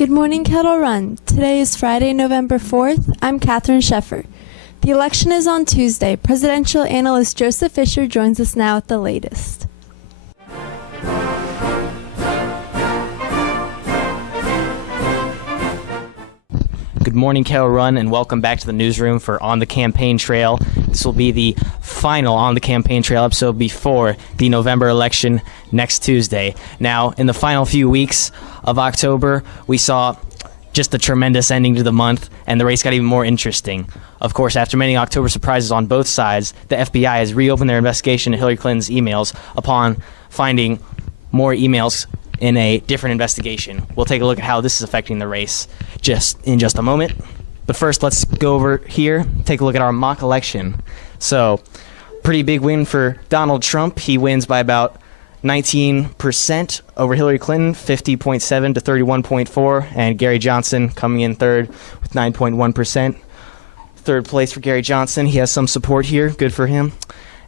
Good morning, Kettle Run. Today is Friday, November 4th. I'm Catherine Sheffer. The election is on Tuesday. Presidential analyst Joseph Fisher joins us now with the latest. Good morning, Kettle Run, and welcome back to the newsroom for On the Campaign Trail. This will be the final On the Campaign Trail episode before the November election next Tuesday. Now, in the final few weeks of October, we saw just a tremendous ending to the month, and the race got even more interesting. Of course, after many October surprises on both sides, the FBI has reopened their investigation into Hillary Clinton's emails upon finding more emails in a different investigation. We'll take a look at how this is affecting the race in just a moment. But first, let's go over here, take a look at our mock election. So, pretty big win for Donald Trump. He wins by about 19% over Hillary Clinton, 50.7 to 31.4, and Gary Johnson coming in third with 9.1%. Third place for Gary Johnson. He has some support here. Good for him.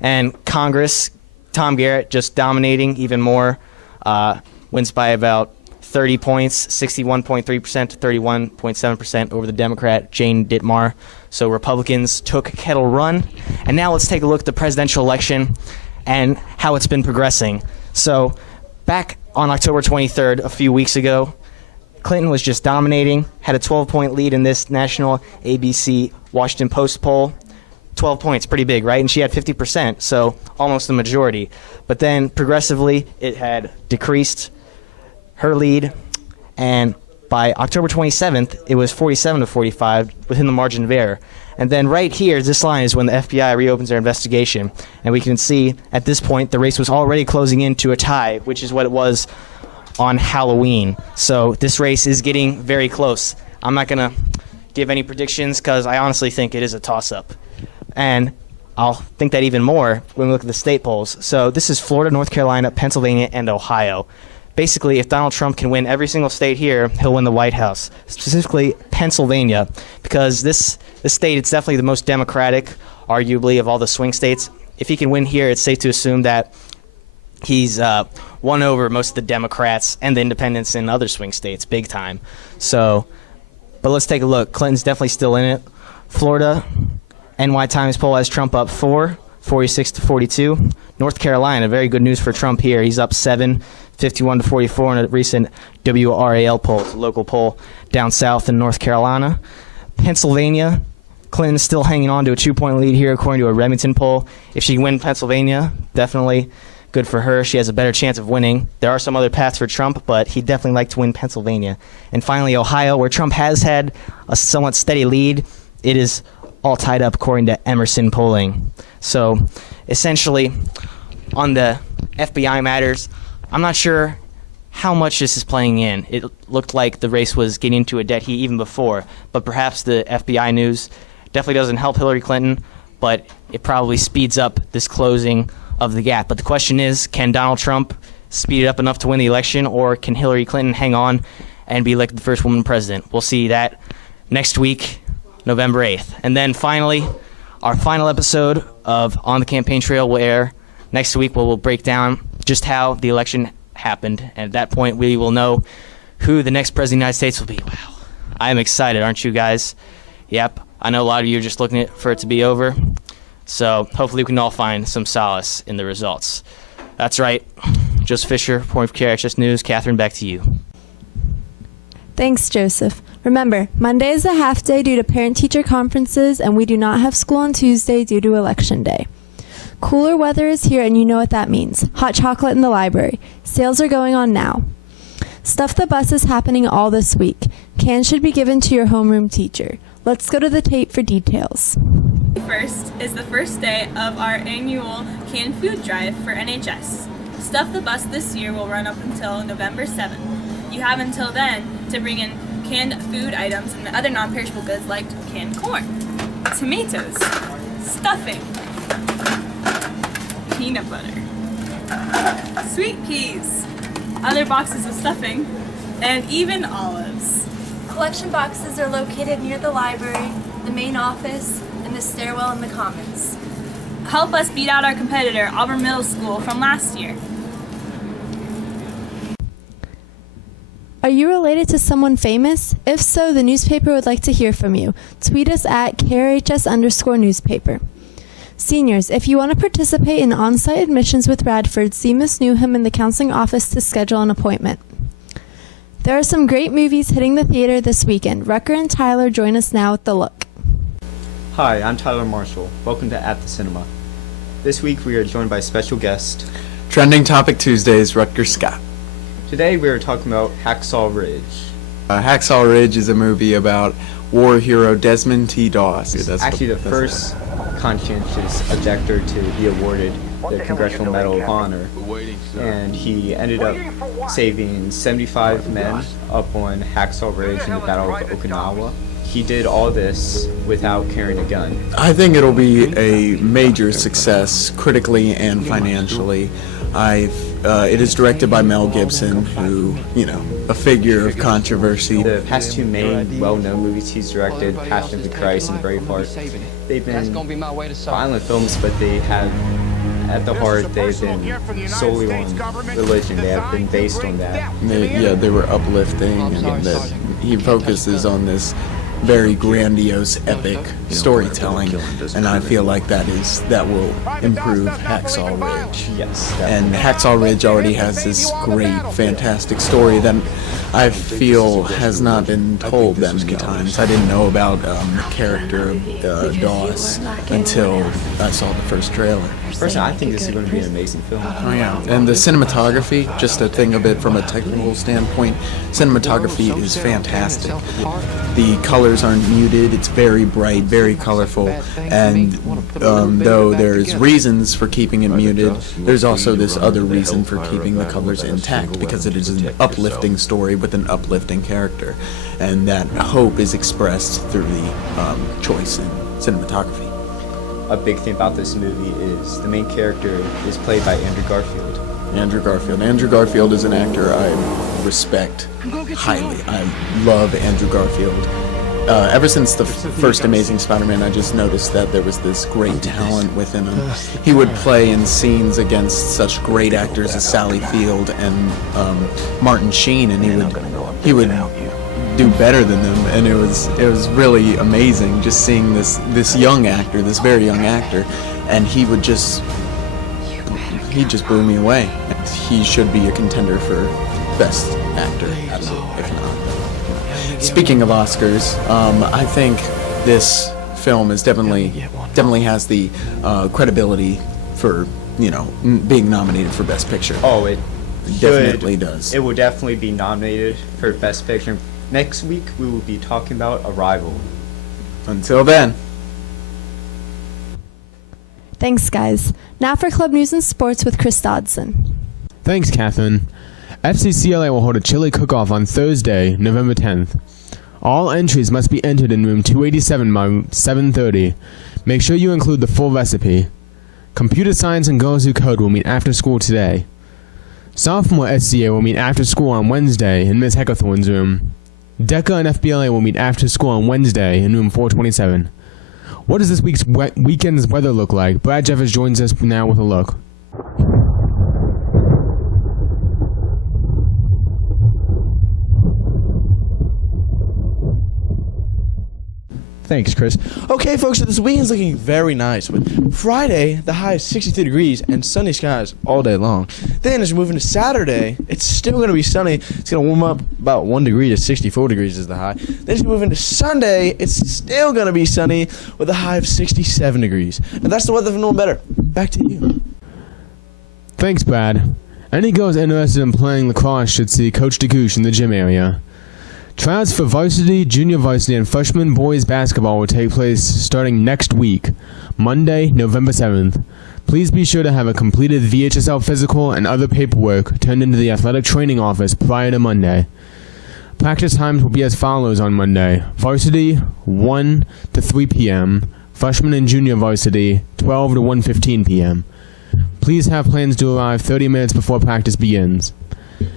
And Congress, Tom Garrett just dominating even more. Wins by about 30 points, 61.3% to 31.7% over the Democrat Jane Dittmar. So Republicans took Kettle Run. And now let's take a look at the presidential election and how it's been progressing. So back on October 23rd, a few weeks ago, Clinton was just dominating, had a 12-point lead in this national ABC Washington Post poll. 12 points, pretty big, right? And she had 50%, so almost the majority. But then progressively, it had decreased her lead, and by October 27th, it was 47 to 45 within the margin of error. And then right here, this line is when the FBI reopens their investigation, and we can see at this point the race was already closing into a tie, which is what it was on Halloween. So this race is getting very close. I'm not going to give any predictions because I honestly think it is a toss-up. And I'll think that even more when we look at the state polls. So this is Florida, North Carolina, Pennsylvania, and Ohio. Basically, if Donald Trump can win every single state here, he'll win the White House, specifically Pennsylvania, because this state, it's definitely the most democratic, arguably, of all the swing states. If he can win here, it's safe to assume that he's won over most of the Democrats and the independents in other swing states, big time. So, but let's take a look. Clinton's definitely still in it. Florida, NY Times poll has Trump up 4, 46 to 42. North Carolina, very good news for Trump here. He's up 7, 51 to 44 in a recent WRAL poll, a local poll down south in North Carolina. Pennsylvania, Clinton's still hanging on to a 2-point lead here according to a Remington poll. If she can win Pennsylvania, definitely good for her. She has a better chance of winning. There are some other paths for Trump, but he'd definitely like to win Pennsylvania. And finally, Ohio, where Trump has had a somewhat steady lead. It is all tied up according to Emerson polling. So essentially, on the FBI matters, I'm not sure how much this is playing in. It looked like the race was getting into a dead heat even before, but perhaps the FBI news definitely doesn't help Hillary Clinton, but it probably speeds up this closing of the gap. But the question is, can Donald Trump speed it up enough to win the election, or can Hillary Clinton hang on and be elected the first woman president? We'll see that next week, November 8th. And then finally, our final episode of On the Campaign Trail will air next week, where we'll break down just how the election happened. And at that point, we will know who the next president of the United States will be. Wow. I am excited, aren't you guys? Yep. I know a lot of you are just looking for it to be over. So hopefully we can all find some solace in the results. That's right. Joseph Fisher, Point of Care, XS News. Catherine, back to you. Thanks, Joseph. Remember, Monday is a half day due to parent-teacher conferences, and we do not have school on Tuesday due to Election Day. Cooler weather is here, and you know what that means. Hot chocolate in the library. Sales are going on now. Stuff the Bus is happening all this week. Cans should be given to your homeroom teacher. Let's go to the tape for details. First is the first day of our annual canned food drive for NHS. Stuff the Bus this year will run up until November 7th. You have until then to bring in canned food items and other non-perishable goods like canned corn, tomatoes, stuffing, peanut butter, sweet peas, other boxes of stuffing, and even olives. Collection boxes are located near the library, the main office, and the stairwell in the commons. Help us beat out our competitor, Auburn Middle School, from last year. Are you related to someone famous? If so, the newspaper would like to hear from you. Tweet us at KRHS_newspaper. Seniors, if you want to participate in on-site admissions with Radford, see Miss Newham in the counseling office to schedule an appointment. There are some great movies hitting the theater this weekend. Rucker and Tyler join us now with The Look. Hi, I'm Tyler Marshall. Welcome to At the Cinema. This week we are joined by special guest. Trending Topic Tuesdays, Rutger Scott. Today we are talking about Hacksaw Ridge. Hacksaw Ridge is a movie about war hero Desmond T. Doss. He's actually the first conscientious objector to be awarded the Congressional Medal of Honor. And he ended up saving 75 men up on Hacksaw Ridge in the Battle of Okinawa. He did all this without carrying a gun. I think it'll be a major success critically and financially. It is directed by Mel Gibson, who, a figure of controversy. The past two main well-known movies he's directed, Passion of the Christ and Braveheart, they've been violent films, but they have, at the heart, they've been solely on religion. They have been based on that. They were uplifting, and that he focuses on this very grandiose, epic storytelling, and I feel like that will improve Hacksaw Ridge. Yes. And Hacksaw Ridge already has this great, fantastic story that I feel has not been told that many times. I didn't know about the character of Doss until I saw the first trailer. Personally, I think this is going to be an amazing film. Oh yeah, and the cinematography, just to think of it from a technical standpoint, cinematography is fantastic. The colors aren't muted, it's very bright, very colorful, and though there's reasons for keeping it muted, there's also this other reason for keeping the colors intact, because it is an uplifting story with an uplifting character, and that hope is expressed through the choice in cinematography. A big thing about this movie is the main character is played by Andrew Garfield. Andrew Garfield is an actor I respect highly. I love Andrew Garfield. Ever since the first Amazing Spider-Man, I just noticed that there was this great talent within him. He would play in scenes against such great actors as Sally Field and Martin Sheen, and he would do better than them, and it was really amazing just seeing this very young actor, and he just blew me away. And he should be a contender for Best Actor, if not. Speaking of Oscars, I think this film is definitely has the credibility for being nominated for Best Picture. Oh, it definitely does. It will definitely be nominated for Best Picture. Next week, we will be talking about Arrival. Until then. Thanks, guys. Now for Club News and Sports with Chris Dodson. Thanks, Catherine. FCCLA will hold a chili cook-off on Thursday, November 10th. All entries must be entered in room 287 by 7:30. Make sure you include the full recipe. Computer Science and Girls Who Code will meet after school today. Sophomore SCA will meet after school on Wednesday in Ms. Heckathorn's room. DECA and FBLA will meet after school on Wednesday in room 427. What does this weekend's weather look like? Brad Jeffers joins us now with a look. Thanks, Chris. Okay, folks, so this weekend's looking very nice. With Friday, the high is 63 degrees and sunny skies all day long. Then, as we move into Saturday, it's still going to be sunny. It's going to warm up about 1 degree to 64 degrees is the high. Then, as we move into Sunday, it's still going to be sunny with a high of 67 degrees. And that's the weather for No Better. Back to you. Thanks, Brad. Any girls interested in playing lacrosse should see Coach DeGoosh in the gym area. Tryouts for varsity, junior varsity, and freshman boys basketball will take place starting next week, Monday, November 7th. Please be sure to have a completed VHSL physical and other paperwork turned into the athletic training office prior to Monday. Practice times will be as follows on Monday. Varsity, 1 to 3 p.m. Freshman and junior varsity, 12 to 1:15 p.m. Please have plans to arrive 30 minutes before practice begins.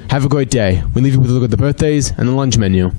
Have a great day. We leave you with a look at the birthdays and the lunch menu.